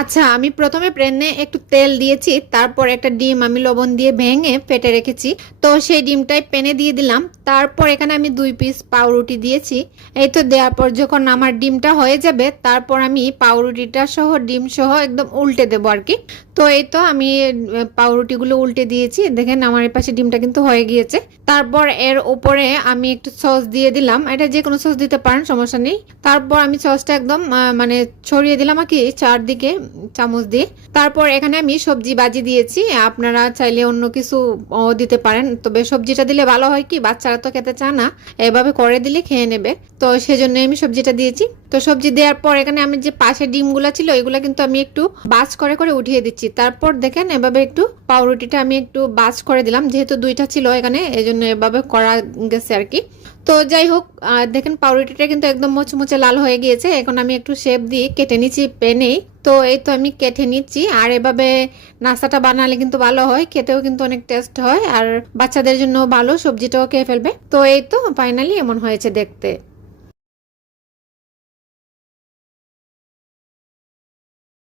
আচ্ছা, আমি প্রথমে প্যানে একটু তেল দিয়েছি, তারপর একটা ডিম আমি লবণ দিয়ে ভেঙে ফেটে রেখেছি। তো সেই ডিমটাই প্যানে দিয়ে দিলাম। তারপর এখানে আমি 2 পিস পাউরুটি দিয়েছি। এই তো দেওয়ার পর যখন আমার ডিমটা হয়ে যাবে, তারপর আমি পাউরুটিটা সহ ডিম সহ একদম উল্টে দেবো আর কি। তো এই তো আমি পাউরুটিগুলো উল্টে দিয়েছি, দেখেন আমার এই পাশে ডিমটা কিন্তু হয়ে গিয়েছে। তারপর এর উপরে আমি একটু সস দিয়ে দিলাম, এটা যে কোনো সস দিতে পারেন, সমস্যা নেই। তারপর আমি সসটা একদম মানে ছড়িয়ে দিলাম আর কি চারদিকে চামচ দিয়ে। তারপর এখানে আমি সবজি ভাজি দিয়েছি, আপনারা চাইলে অন্য কিছু দিতে পারেন, তবে সবজিটা দিলে ভালো হয় কি বাচ্চারা তো খেতে চায় না, এভাবে করে দিলে খেয়ে নেবে। তো সেজন্য আমি সবজিটা দিয়েছি। তো সবজি দেওয়ার পর এখানে আমি যে পাশে ডিমগুলো ছিল এগুলো কিন্তু আমি একটু বাজ করে করে উঠিয়ে দিচ্ছি। তারপর দেখেন এভাবে একটু পাউরুটিটা আমি একটু বাজ করে দিলাম, যেহেতু দুইটা ছিল এখানে এজন্য এভাবে করা গেছে আর কি। তো যাই হোক, দেখেন পাউরুটিটা কিন্তু একদম মুচমুচে লাল হয়ে গিয়েছে। এখন আমি একটু শেপ দিয়ে কেটে নিচ্ছি পেনেই। তো এই তো আমি কেটে নিচ্ছি। আর এভাবে নাস্তাটা বানালে কিন্তু ভালো হয়, খেতেও কিন্তু অনেক টেস্ট হয়, আর বাচ্চাদের জন্য ভালো, সবজিটাও খেয়ে ফেলবে। তো এই তো ফাইনালি এমন হয়েছে দেখতে।